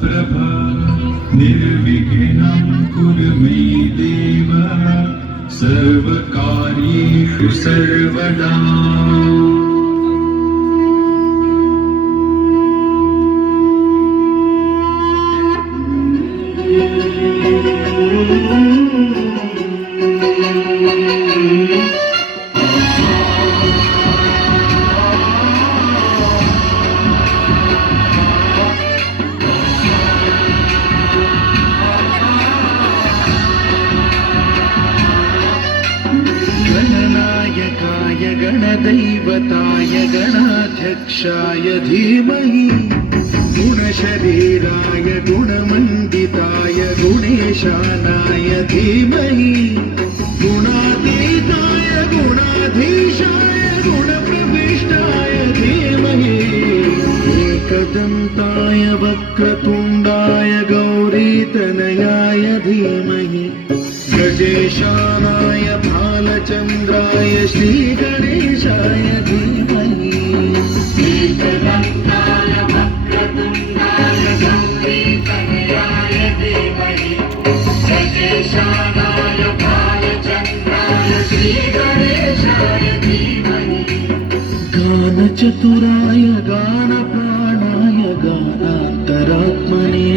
प्रभ निर्विघ्नं कुरु मे देव सर्वकार्येषु सर्वदा। गणदैवताय गणाध्यक्षाय धीमहि गुणशरीराय गुणमण्डिताय गुणेशानाय धीमहि गुणातीताय गुणाधीशाय गुणप्रविष्टाय धीमहि एकदन्ताय वक्रतुण्डाय गौरीतनयाय धीमहि गजेशानाय भालचन्द्राय श्रीगणेशाय धीमहि एकदन्ताय वक्रतुण्डाय गौरीतनयाय धीमहि गजेशानाय भालचन्द्राय श्रीगणेशाय धीमहि गानचतुराय गानप्राणाय गानान्तरात्मने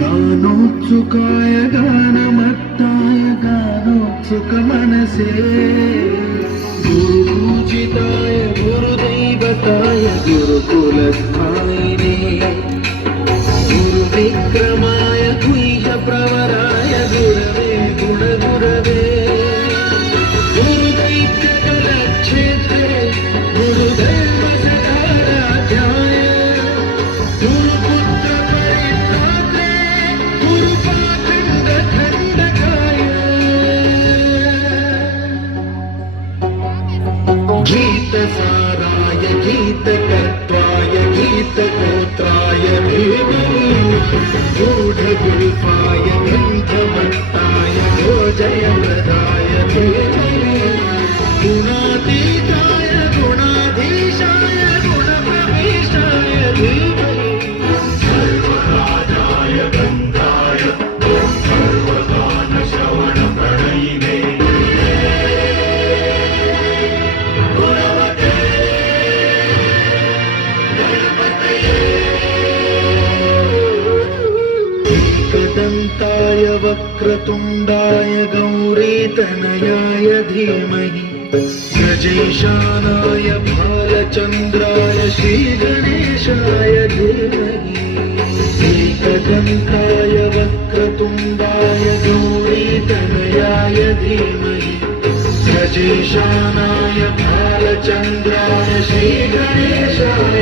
गानोत्सुकाय गानमत्ताय गानोत्सुकमनसे गुरुपूजिताय गुरुदैवताय गुरुकुलस्थायिने गुरुविक्रमाय गुह्यप्रवराय गुरवे गुणगुरवे गुरुदैत्यकलक्षेत्रे गुरुदैवसकाराध्याय गुरुपुत्रपरित्रात्रे गुरुपाखण्डखण्डकाय गीतसाराय गीतकर्त्वाय गीतगोत्राय धीमहि गूढगुल्फाय गन्धमत्ताय भोजयप्रदाय धीमहि गुणातीताय गुणाधीशाय गुणप्रविष्टाय धीमहि सर्वराजाय गन्धाय सर्वगानश्रवणप्रणयिने गुणवते गणपतये एकदन्ताय वक्रतुण्डाय गौरीतनयाय धीमहि गजेशानाय भालचन्द्राय श्रीगणेशाय धीमहि एकदन्ताय वक्रतुण्डाय गौरीतनयाय धीमहि गजेशानाय भालचन्द्राय श्रीगणेशाय